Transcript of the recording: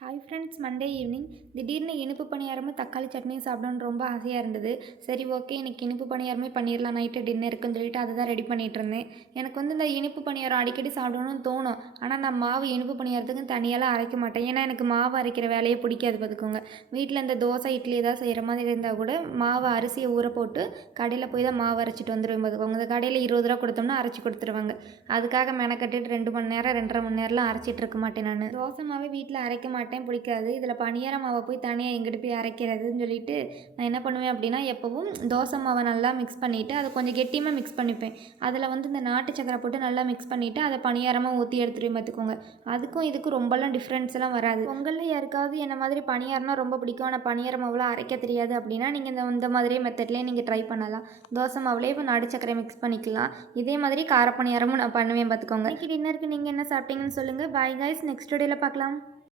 Hi friends, Monday evening திடீர்னு இனிப்பு பணியாரமும் தக்காளி சட்னியும் சாப்பிடணுன்னு ரொம்ப ஆசையாக இருந்தது. சரி, ஓகே, இன்றைக்கி இனிப்பு பணியாரமே பண்ணிடலாம் நைட்டு டின்னருக்குன்னு சொல்லிட்டு அதை தான் ரெடி பண்ணிகிட்டு இருந்தேன். எனக்கு இந்த இனிப்பு பணியாரம் அடிக்கடி சாப்பிடணும்னு தோணும். ஆனால் நான் மாவு இனிப்பு பணியாரத்துக்கு தனியாலாம் அரைக்க மாட்டேன். ஏன்னா எனக்கு மாவு அரைக்கிற வேலையே பிடிக்காது பார்த்துக்கோங்க. வீட்டில் இந்த தோசை இட்லி ஏதாவது செய்கிற மாதிரி இருந்தால் கூட மாவு அரிசியை ஊற போட்டு கடையில் போய் தான் மாவு அரைச்சிட்டு வந்துடுவேன் பார்த்துக்கோங்க. இந்த கடையில் 20 ரூபா கொடுத்தோம்னா அரைச்சி கொடுத்துருவாங்க. அதுக்காக மெனக்கட்டிட்டு 2 மணி நேரம் 2.5 மணி நேரம்லாம் அரைச்சிட்டு இருக்க மாட்டேன். நான் தோசை மாவே வீட்டில் அரைக்க மாட்டேன், பிடிக்காது. இதில் பணியார மாவை போய் தனியாக எங்கிட்டு போய் அரைக்கிறதுன்னு சொல்லிட்டு நான் என்ன பண்ணுவேன் அப்படின்னா, எப்போவும் தோசை மாவை நல்லா மிக்ஸ் பண்ணிவிட்டு அதை கொஞ்சம் கெட்டியமாக மிக்ஸ் பண்ணிப்பேன். அதில் இந்த நாட்டு சக்கரை போட்டு நல்லா மிக்ஸ் பண்ணிவிட்டு அதை பணியாரமாக ஊற்றி எடுத்துகிட்டு பார்த்துக்கோங்க. அதுக்கும் இதுக்கும் ரொம்பலாம் டிஃப்ரென்ஸ்லாம் வராது. பொங்கலில் யாருக்காவது என்ன மாதிரி பணியாரம்னா ரொம்ப பிடிக்கும், ஆனால் பணியார மாவுலாம் அரைக்க தெரியாது அப்படின்னா நீங்கள் இந்த மாதிரியே மெத்தட்லேயே நீங்கள் ட்ரை பண்ணலாம். தோசை மாவுலேயே இப்போ நாட்டு சக்கரை மிக்ஸ் பண்ணிக்கலாம். இதே மாதிரி கார பணியாரமும் நான் பண்ணுவேன் பார்த்துக்கோங்க. இன்னைக்கு டின்னருக்கு நீங்கள் என்ன சாப்பிட்டீங்கன்னு சொல்லுங்கள். பாய் கைஸ், நெக்ஸ்ட் வீடியோவில் பார்க்கலாம்.